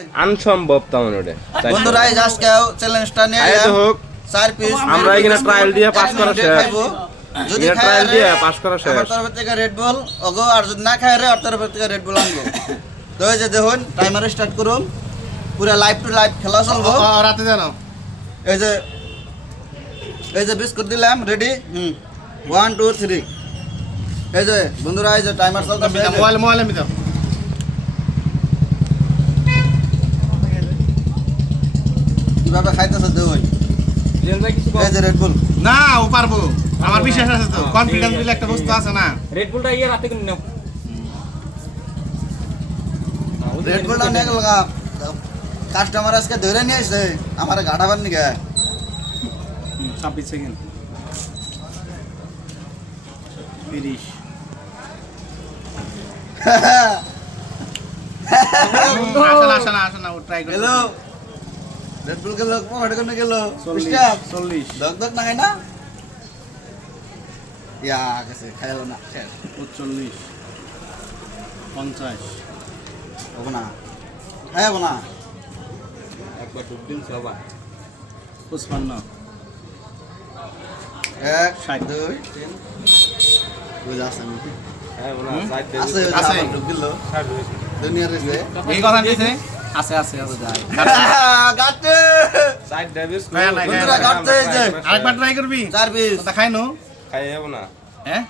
আনসম্ভব তেমন ওটা বন্ধুরা এই আজকেও চ্যালেঞ্জটা নিয়ে আয়াত হোক 4 পিস আমরা এখানে ট্রায়াল দিয়ে পাস করা শেষ যদি এটা ট্রায়াল দিয়ে পাস করা শেষ আমার তরফ থেকে রেড বল ওগো আর যদি না খায় রে ওর তরফ থেকে রেড বল আনবো তো এই যে দেখুন টাইমার স্টার্ট করুন পুরো লাইভ টু লাইভ খেলা চলবো রাতে জানো এই যে বিস্কুট দিলাম রেডি 1 2 3 এই যে বন্ধুরা এই যে টাইমার চলতেছে মোবাইল আমি দাও কিভাবে খাইতেছে দেখুন এই যে রেড বল না ও পারবো আমার বিশ্বাস আছে তো কনফিডেন্স বলে একটা বস্তু আছে না রেড বুলটা ইয়ে রাতে কিনে নাও রেড বলটা নিয়ে গেল কাস্টমার আজকে ধরে নিয়ে আসছে আমার গাড়াবার নিকে 26 সেকেন্ড 30 আসলে ও ট্রাই করে হ্যালো রেড বল গেল পকেটে কোনে গেল 40 দক দক না খাই না ইয়া গেছে খাইলো না শেষ 40 50 হবো না খাইবো না একবার ডুব দিন সবাই 55 এক 60 দুই তিন বুঝা আছে নাকি হ্যাঁ বলা সাইড দে আছে আছে। আছে ঢুকিল দুনিয়ার রইছে এই কথা দিছে আছে গাতে সাইড ডেভিস না, না, বন্ধুরা গাতে এই যে আরেকবার ট্রাই করবি 4 পিস তা খাই নো খাই যাব না হ্যাঁ